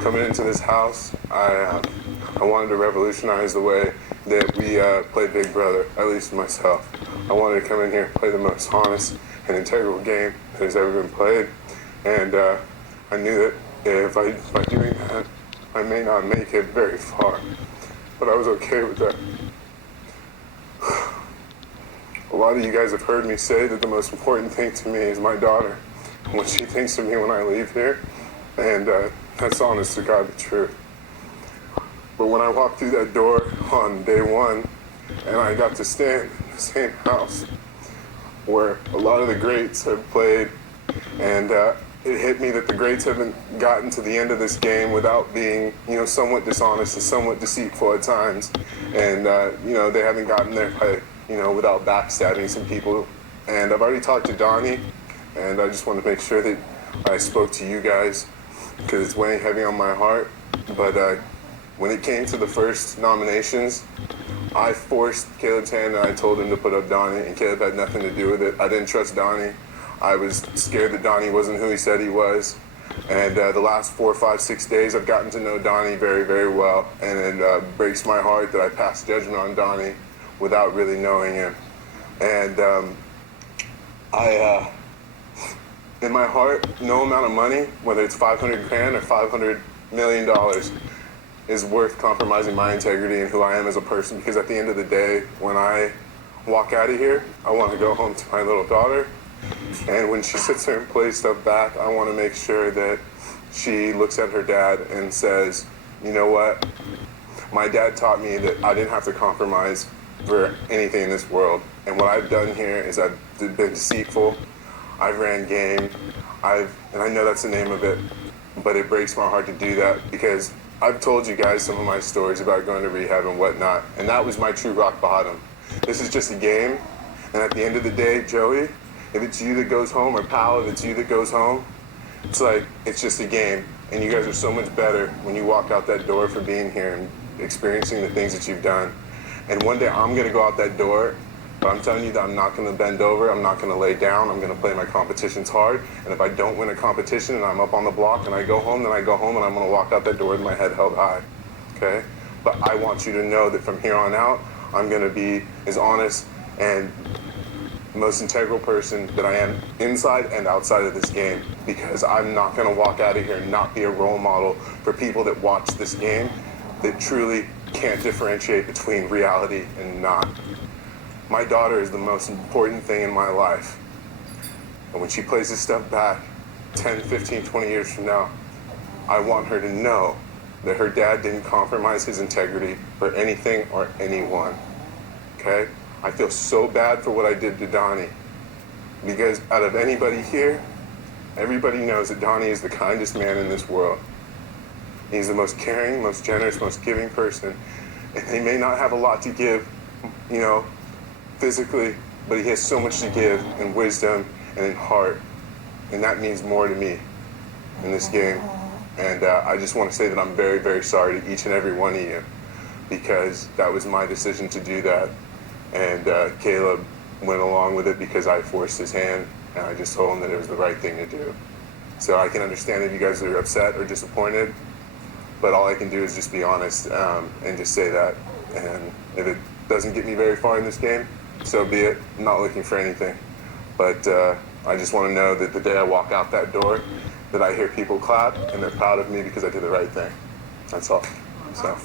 coming into this house, I wanted to revolutionize the way that we play Big Brother, at least myself. I wanted to come in here and play the most honest and integral game that has ever been played. And I knew that by doing that, I may not make it very far. But I was okay with that. A lot of you guys have heard me say that the most important thing to me is my daughter, and what she thinks of me when I leave here. And that's honest to God the truth. But when I walked through that door on day one, and I got to stand in the same house where a lot of the greats have played, and it hit me that the greats haven't gotten to the end of this game without being, somewhat dishonest and somewhat deceitful at times. And, they haven't gotten there by, without backstabbing some people. And I've already talked to Donnie, and I just want to make sure that I spoke to you guys because it's weighing heavy on my heart. But when it came to the first nominations, I forced Caleb's hand and I told him to put up Donnie, and Caleb had nothing to do with it. I didn't trust Donnie. I was scared that Donnie wasn't who he said he was. And the last 4, 5, 6 days, I've gotten to know Donnie very, very well. And it breaks my heart that I passed judgment on Donnie without really knowing him. And in my heart, no amount of money, whether it's 500 grand or $500 million, is worth compromising my integrity and who I am as a person. Because at the end of the day, when I walk out of here, I want to go home to my little daughter. And when she sits there and plays stuff back, I want to make sure that she looks at her dad and says, you know what? My dad taught me that I didn't have to compromise for anything in this world. And what I've done here is I've been deceitful. I've ran game. And I know that's the name of it, but it breaks my heart to do that because I've told you guys some of my stories about going to rehab and whatnot, and that was my true rock bottom. This is just a game, and at the end of the day, Joey, if it's you that goes home, or Pal, if it's you that goes home, it's just a game. And you guys are so much better when you walk out that door for being here and experiencing the things that you've done. And one day I'm gonna go out that door, but I'm telling you that I'm not gonna bend over, I'm not gonna lay down, I'm gonna play my competitions hard. And if I don't win a competition and I'm up on the block and I go home, then I go home and I'm gonna walk out that door with my head held high, okay? But I want you to know that from here on out, I'm gonna be as honest and most integral person that I am inside and outside of this game, because I'm not going to walk out of here and not be a role model for people that watch this game that truly can't differentiate between reality and not. My daughter is the most important thing in my life. And when she plays this stuff back 10, 15, 20 years from now, I want her to know that her dad didn't compromise his integrity for anything or anyone, okay? I feel so bad for what I did to Donnie, because out of anybody here, everybody knows that Donnie is the kindest man in this world. He's the most caring, most generous, most giving person. And he may not have a lot to give, physically, but he has so much to give in wisdom and in heart. And that means more to me in this game. And I just want to say that I'm very, very sorry to each and every one of you, because that was my decision to do that. And Caleb went along with it because I forced his hand, and I just told him that it was the right thing to do. So I can understand if you guys are upset or disappointed, but all I can do is just be honest and just say that. And if it doesn't get me very far in this game, so be it. I'm not looking for anything. But I just want to know that the day I walk out that door, that I hear people clap, and they're proud of me because I did the right thing. That's all. So.